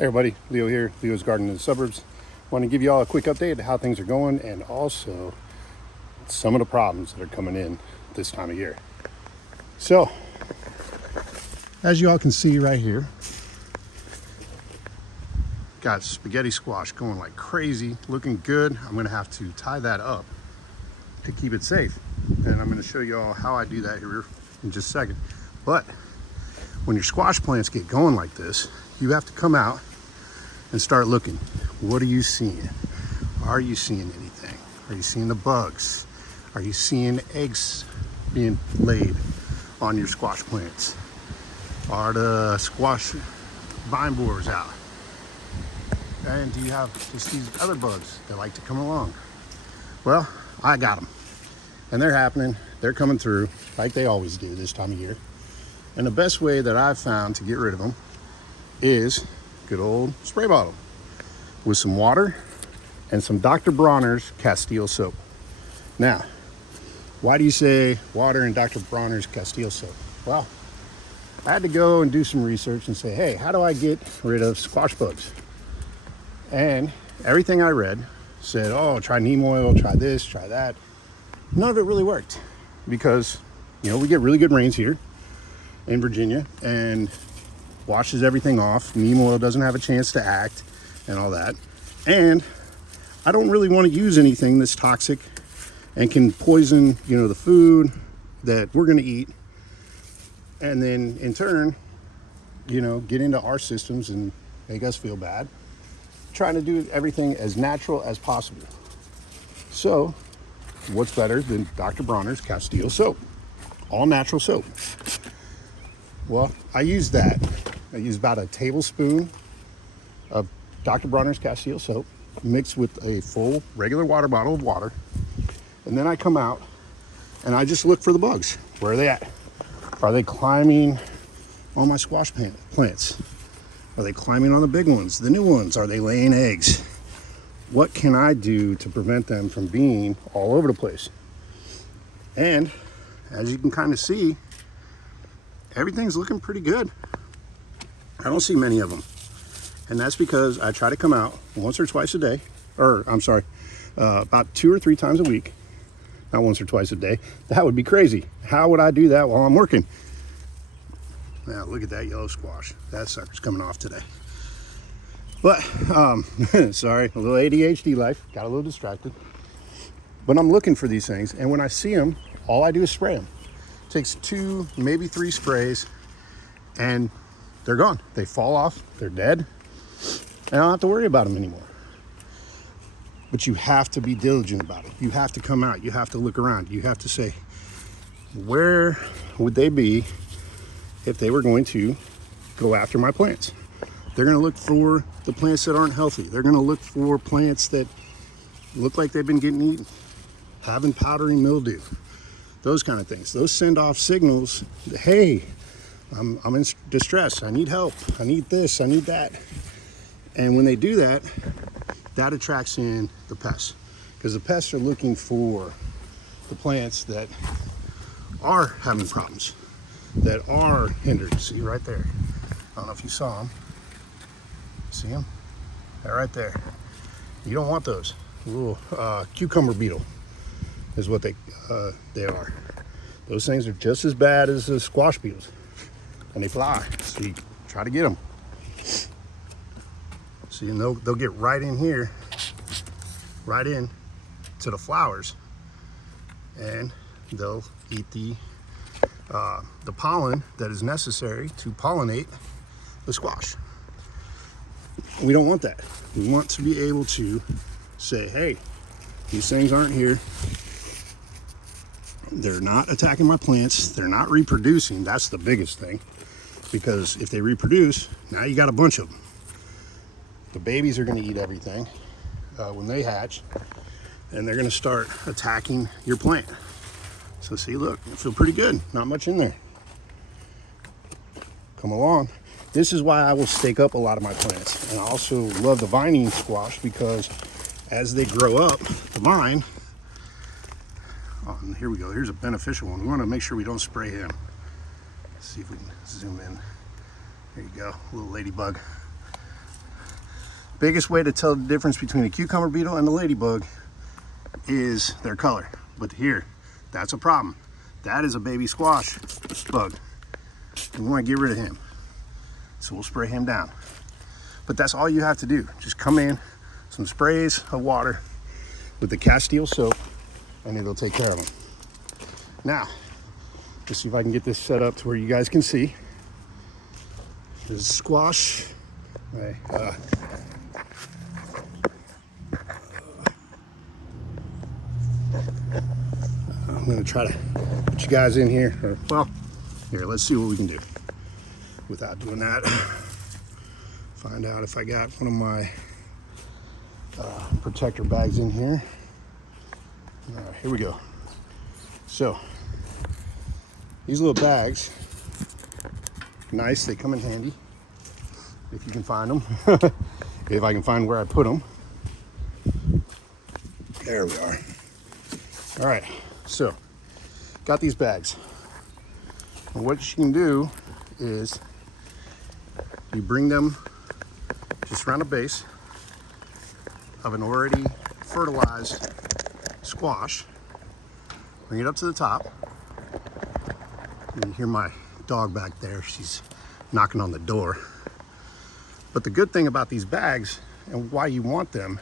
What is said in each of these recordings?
Hey everybody, Leo here, Leo's Garden in the Suburbs. Want to give you all a quick update of how things are going and also some of the problems that are coming in this time of year. So, as you all can see right here, got spaghetti squash going like crazy, looking good. I'm going to have to tie that up to keep it safe. And I'm going to show you all how I do that here in just a second. But when your squash plants get going like this, you have to come out and start looking. What are you seeing? Are you seeing anything? Are you seeing the bugs? Are you seeing eggs being laid on your squash plants? Are the squash vine borers out? And do you have just these other bugs that like to come along? Well, I got them. And they're happening. They're coming through like they always do this time of year. And the best way that I've found to get rid of them is good old spray bottle with some water and some Dr. Bronner's Castile soap. Now, why do you say water and Dr. Bronner's Castile soap? Well, I had to go and do some research and say, hey, how do I get rid of squash bugs? And everything I read said, oh, try neem oil, try this, try that. None of it really worked because, we get really good rains here in Virginia and washes everything off. Neem oil doesn't have a chance to act and all that. And I don't really want to use anything that's toxic and can poison, the food that we're going to eat. And then in turn, get into our systems and make us feel bad. Trying to do everything as natural as possible. So what's better than Dr. Bronner's Castile soap? All natural soap. Well, I use that. I use about a tablespoon of Dr. Bronner's Castile soap mixed with a full regular water bottle of water. And then I come out and I just look for the bugs. Where are they at? Are they climbing on my squash plants? Are they climbing on the big ones, the new ones? Are they laying eggs? What can I do to prevent them from being all over the place? And as you can kind of see, everything's looking pretty good. I don't see many of them. And that's because I try to come out once or twice a day, about 2 or 3 times a week. Not once or twice a day. That would be crazy. How would I do that while I'm working? Now look at that yellow squash. That sucker's coming off today. But, sorry, a little ADHD life. Got a little distracted. But I'm looking for these things. And when I see them, all I do is spray them. It takes 2, maybe 3 sprays. And they're gone. They fall off. They're dead. And I don't have to worry about them anymore. But you have to be diligent about it. You have to come out. You have to look around. You have to say, where would they be if they were going to go after my plants? They're going to look for the plants that aren't healthy. They're going to look for plants that look like they've been getting eaten, having powdery mildew, those kind of things. Those send off signals that, hey, I'm in distress. I need help. I need this. I need that. And when they do that, that attracts in the pests, because the pests are looking for the plants that are having problems, that are hindered. See right there. I don't know if you saw them. See them? They're right there. You don't want those. Little cucumber beetle is what they are. Those things are just as bad as the squash beetles. And they fly, so you try to get them. See, and they'll get right in here, right in to the flowers, and they'll eat the pollen that is necessary to pollinate the squash. We don't want that. We want to be able to say, hey, these things aren't here. They're not attacking my plants. They're not reproducing. That's the biggest thing. Because if they reproduce, now you got a bunch of them. The babies are going to eat everything when they hatch, and they're going to start attacking your plant. So see, look, I feel pretty good. Not much in there. Come along. This is why I will stake up a lot of my plants. And I also love the vining squash because as they grow up, the vine, and here we go. Here's a beneficial one. We want to make sure we don't spray him. Let's see if we can zoom in. There you go, a little ladybug. Biggest way to tell the difference between a cucumber beetle and a ladybug is their color. But here, that's a problem. That is a baby squash bug. We want to get rid of him. So we'll spray him down. But that's all you have to do. Just come in, some sprays of water with the Castile soap, and it'll take care of them. Now, let's see if I can get this set up to where you guys can see. There's squash. Right, I'm gonna try to put you guys in here. Well, here, let's see what we can do without doing that. Find out if I got one of my protector bags in here. All right, here we go. So, these little bags, nice, they come in handy if you can find them. If I can find where I put them. There we are. All right, so got these bags. And what you can do is you bring them just around the base of an already fertilized squash. Bring it up to the top. You hear my dog back there. She's knocking on the door. But the good thing about these bags and why you want them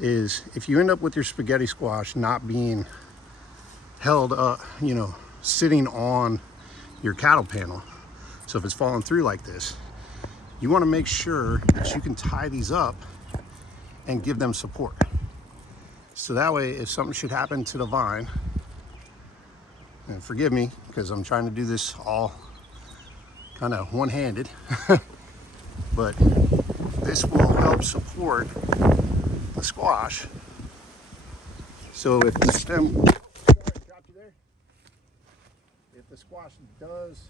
is if you end up with your spaghetti squash not being held up, you know, sitting on your cattle panel. So if it's falling through like this, you want to make sure that you can tie these up and give them support. So that way, if something should happen to the vine, and forgive me because I'm trying to do this all kind of one-handed, but this will help support the squash. So if the stem, dropped you there. If the squash does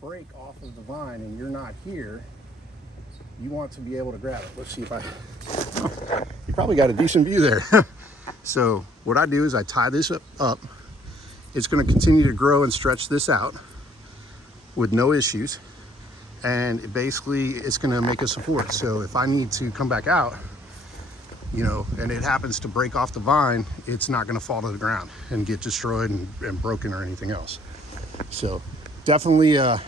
break off of the vine and you're not here, you want to be able to grab it. Let's see if you probably got a decent view there. So what I do is I tie this up. It's going to continue to grow and stretch this out with no issues. And basically it's going to make a support. So if I need to come back out, you know, and it happens to break off the vine, it's not going to fall to the ground and get destroyed and broken or anything else. So definitely a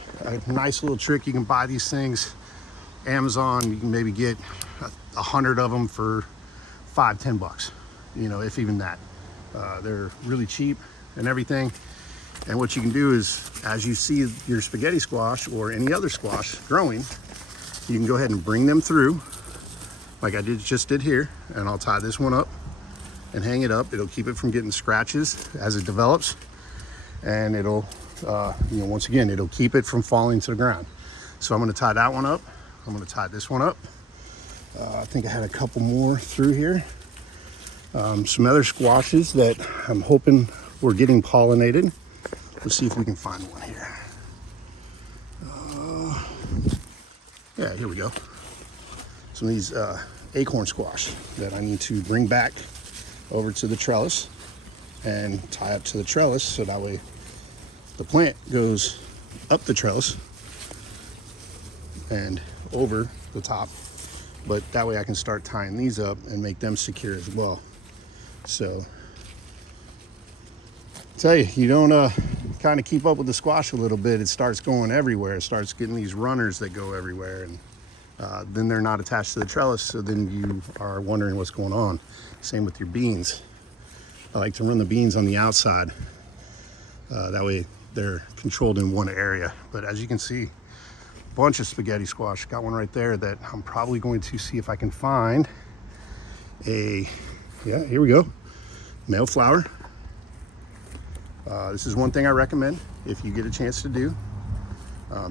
nice little trick. You can buy these things Amazon. You can maybe get 100 of them for $5-10 bucks, you know, if even that. They're really cheap and everything. And what you can do is, as you see your spaghetti squash or any other squash growing, you can go ahead and bring them through like I just did here, and I'll tie this one up and hang it up. It'll keep it from getting scratches as it develops, and it'll you know, once again, it'll keep it from falling to the ground. So I'm going to tie that one up. I'm going to tie this one up. I think I had a couple more through here. Some other squashes that I'm hoping we're getting pollinated. Let's see if we can find one here. Yeah, here we go. Some of these acorn squash that I need to bring back over to the trellis and tie up to the trellis, so that way the plant goes up the trellis and over the top, but that way I can start tying these up and make them secure as well. So tell you, you don't kind of keep up with the squash a little bit, it starts going everywhere. It starts getting these runners that go everywhere, and then they're not attached to the trellis, so then you are wondering what's going on. Same with your beans. I like to run the beans on the outside. That way they're controlled in one area. But as you can see, a bunch of spaghetti squash. Got one right there that I'm probably going to see if I can find a, yeah, here we go, male flower. This is one thing I recommend if you get a chance to do,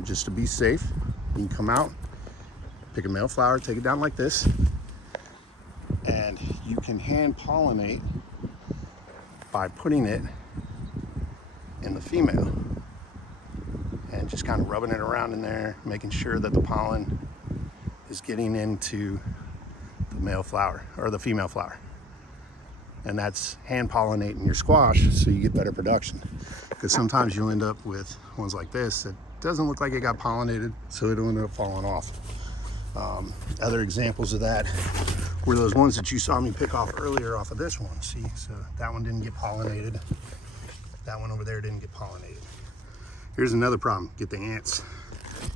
just to be safe. You can come out, pick a male flower, take it down like this, and you can hand pollinate by putting it in the female and just kind of rubbing it around in there, making sure that the pollen is getting into the male flower or the female flower. And that's hand pollinating your squash, so you get better production. Because sometimes you'll end up with ones like this that doesn't look like it got pollinated, so it'll end up falling off. Other examples of that were those ones that you saw me pick off earlier off of this one. See, so that one didn't get pollinated. That one over there didn't get pollinated. Here's another problem, get the ants.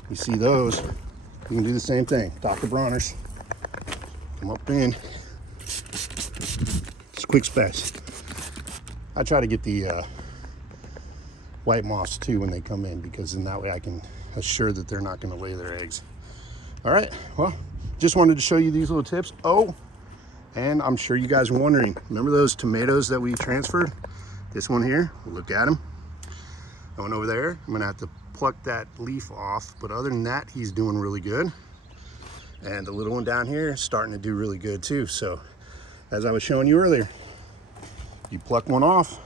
You see those, you can do the same thing. Dr. Bronner's, come up in. It's quick specs. I try to get the white moths too when they come in, because in that way I can assure that they're not going to lay their eggs. All right, well, just wanted to show you these little tips. Oh, and I'm sure you guys are wondering, remember those tomatoes that we transferred? This one here, look at him. That one over there, I'm gonna have to pluck that leaf off, but other than that, he's doing really good. And the little one down here is starting to do really good too. So, as I was showing you earlier, you pluck one off,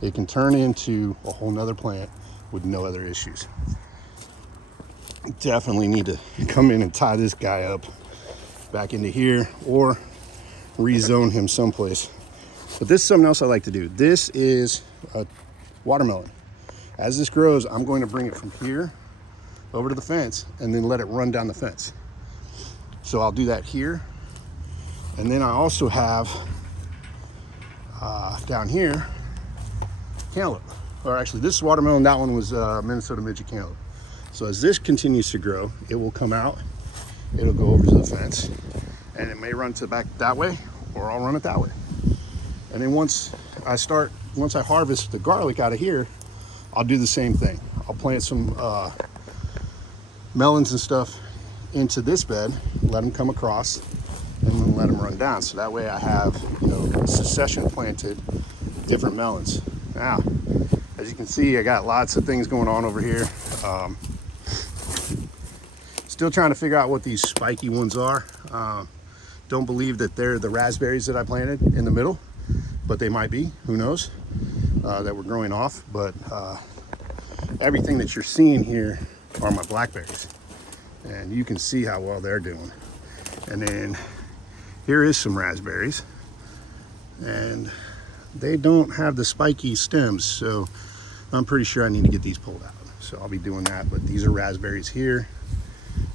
it can turn into a whole nother plant with no other issues. Definitely need to come in and tie this guy up back into here or rezone him someplace. But this is something else I like to do. This is a watermelon. As this grows, I'm going to bring it from here over to the fence and then let it run down the fence. So I'll do that here. And then I also have down here cantaloupe. Or actually, this is watermelon, that one was Minnesota midget cantaloupe. So as this continues to grow, it will come out, it'll go over to the fence, and it may run to the back that way, or I'll run it that way. And then once I harvest the garlic out of here, I'll do the same thing. I'll plant some melons and stuff into this bed, let them come across, and then let them run down. So that way I have, you know, succession planted different melons. Now, as you can see, I got lots of things going on over here. Still trying to figure out what these spiky ones are. Don't believe that they're the raspberries that I planted in the middle, but they might be, who knows, that were growing off. But everything that you're seeing here are my blackberries. And you can see how well they're doing. And then here is some raspberries. And they don't have the spiky stems, so I'm pretty sure I need to get these pulled out. So I'll be doing that, but these are raspberries here.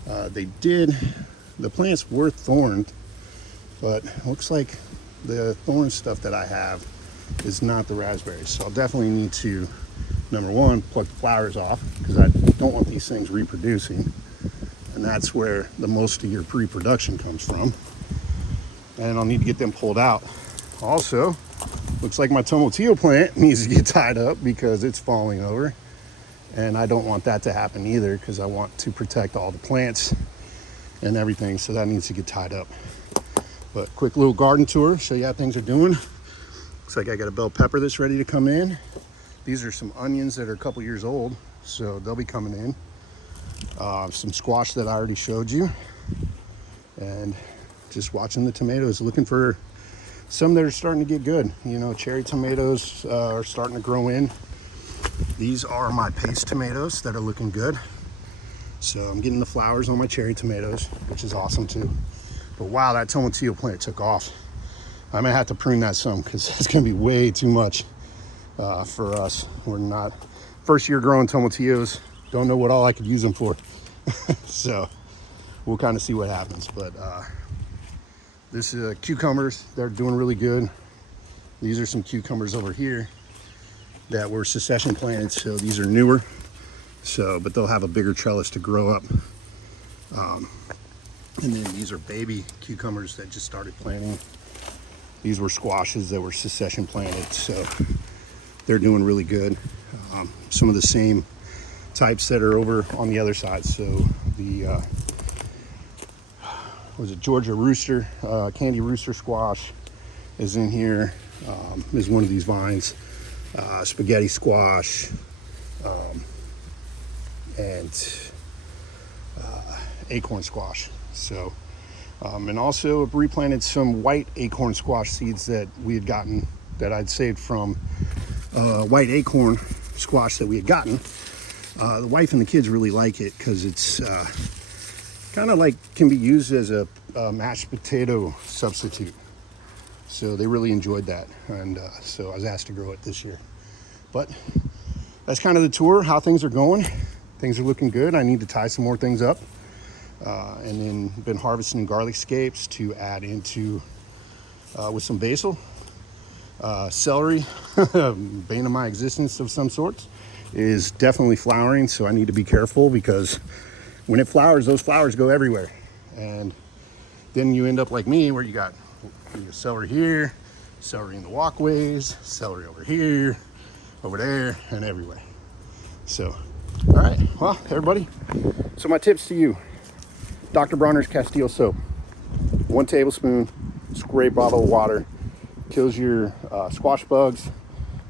The plants were thorned, but it looks like the thorn stuff that I have is not the raspberries. So I'll definitely need to, number one, pluck the flowers off, because I don't want these things reproducing. And that's where the most of your pre-production comes from. And I'll need to get them pulled out. Also, looks like my tomatillo plant needs to get tied up because it's falling over. And I don't want that to happen either, because I want to protect all the plants and everything. So that needs to get tied up. But quick little garden tour, show you how things are doing. Looks like I got a bell pepper that's ready to come in. These are some onions that are a couple years old, so they'll be coming in. Some squash that I already showed you. And just watching the tomatoes, looking for some that are starting to get good. You know, cherry tomatoes are starting to grow in. These are my paste tomatoes that are looking good. So I'm getting the flowers on my cherry tomatoes, which is awesome too. But wow, that tomatillo plant took off. I may have to prune that some, because it's gonna be way too much for us. We're not first year growing tomatillos. Don't know what all I could use them for. So we'll kind of see what happens. But this is cucumbers, they're doing really good. These are some cucumbers over here that were succession planted, so these are newer. So, but they'll have a bigger trellis to grow up. And then these are baby cucumbers that just started planting. These were squashes that were succession planted, so they're doing really good. Some of the same types that are over on the other side. So the was it Georgia rooster, candy rooster squash is in here. Is one of these vines. Spaghetti squash, and acorn squash. So, and also replanted some white acorn squash seeds that we had gotten, that I'd saved from white acorn squash that we had gotten. The wife and the kids really like it because it's kind of like can be used as a mashed potato substitute. So they really enjoyed that, and so I was asked to grow it this year. But that's kind of the tour, how things are going. Things are looking good. I need to tie some more things up. And then been harvesting garlic scapes to add into with some basil. Celery, bane of my existence of some sorts, is definitely flowering, so I need to be careful because when it flowers, those flowers go everywhere. And then you end up like me where you got celery here, celery in the walkways, celery over here, over there, and everywhere. So, all right, well, everybody, so my tips to you: Dr. Bronner's Castile soap, 1 tablespoon, spray bottle of water, kills your squash bugs.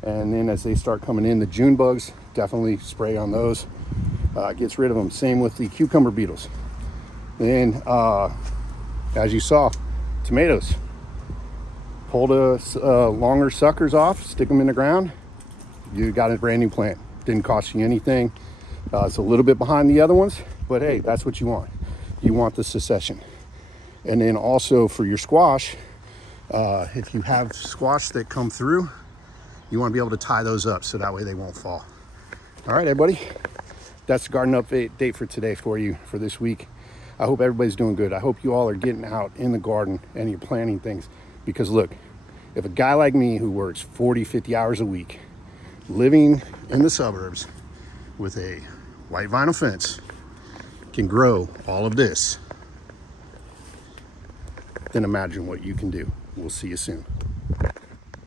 And then as they start coming in, the June bugs, definitely spray on those. Gets rid of them. Same with the cucumber beetles. Then, as you saw, tomatoes. Pull the longer suckers off, stick them in the ground. You got a brand new plant. Didn't cost you anything. It's a little bit behind the other ones, but hey, that's what you want. You want the succession. And then also for your squash, if you have squash that come through, you want to be able to tie those up so that way they won't fall. All right, everybody, that's the garden update for today for you for this week. I hope everybody's doing good. I hope you all are getting out in the garden and you're planting things, because look, if a guy like me who works 40, 50 hours a week, living in the suburbs with a white vinyl fence, can grow all of this, then imagine what you can do. We'll see you soon.